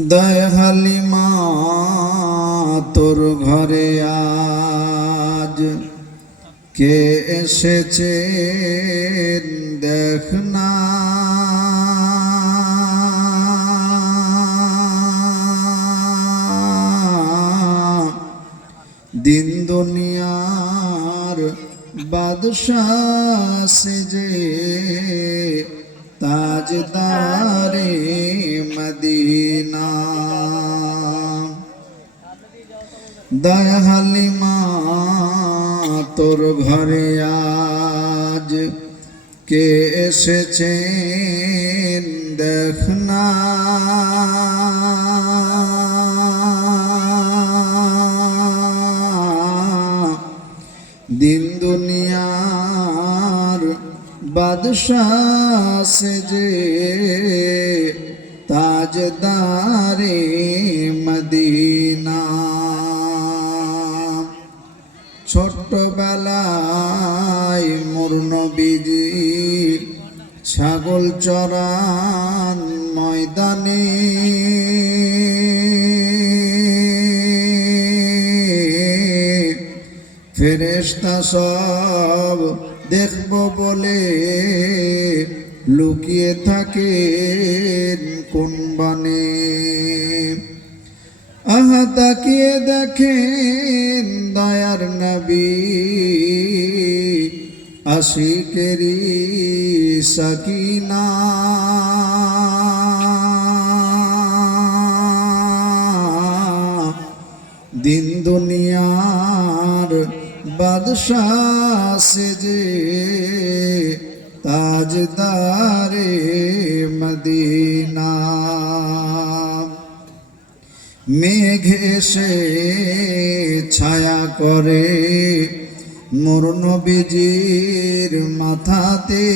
দয়ালিমা তোর ঘরে আজ। কে এসেছে দেখ না। দিন দুনিয়ার বাদশাহ সেজে তাজদারে মদিনা। দয়ালিমা তোর ঘরে আজ কে এসেছেন দেখ না। দিন দুনিয়ার বাদশাহ সেজে তাজদারে মদিনা ছোট্টবেলায় মূর্ণ বীজি ছাগল চরান ময়দানে। ফেরেশতা সব দেখব বলে লুকিয়ে থাকে কোন বানে। আহা, তাকিয়ে দেখেন দয়ার নবী, আশিকেরি সকিনা। দিন দুনিয়ার বাদশাহ সেজে তাজদারে মদিনা। মেঘ এসে ছায়া করে মোর নবীজির মাথাতে।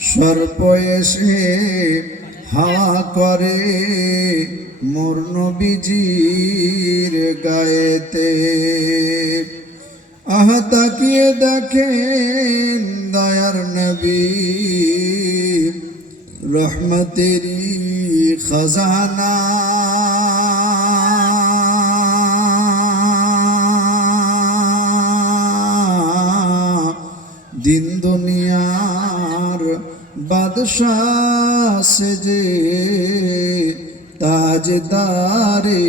সর্প এসে হাওয়া করে মোর নবীজির গায়েতে। আহ তাকিয়ে দেখেন দয়ার নবী। রহমতেরি খজানা। দিন দুনিয়ার বাদশাহ সেজে তাজদারে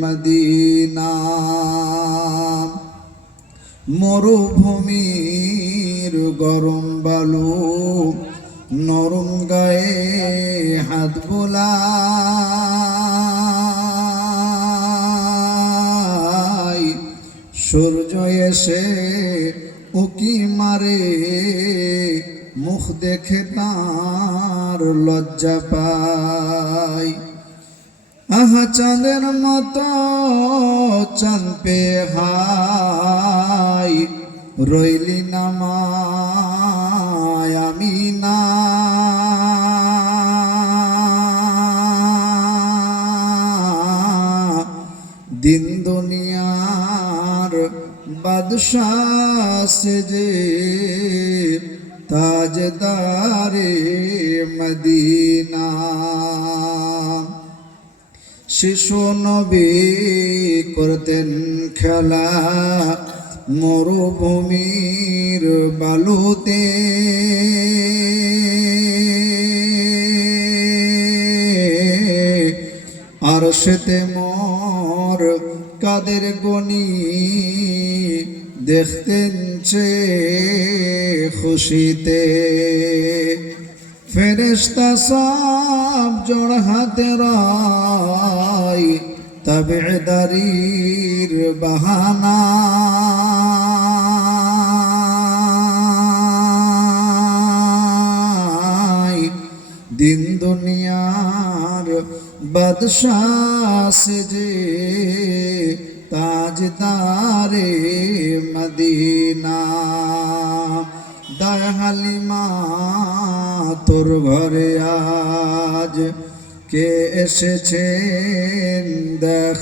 মদিনা। মরুভূমির গরম বালু, নরম গায়ে হাত বোলাই। সূর্য এসে উকি মারে, মুখ দেখে তার লজ্জা পায়। চাঁদের মতো চাঁদ পে হাই। রইলি নামায় আমি না। দিন দুনিয়ার বাদশাহ তাজদারে মদিনা। শিশু নবী করতেন খেলা। মরুভূমির বালুতে। আর সেতে মর কাদের গনি দেখতেন সে খুশিতে। ফেরেশতা সব জোড় হাতে রায় তবেদারির বাহানা। দিন দুনিয়ার বাদশাহ সেজে তাজদারে মদিনা। দয়ালিমা তোর ঘরে আজ কে এসেছেন? দেখ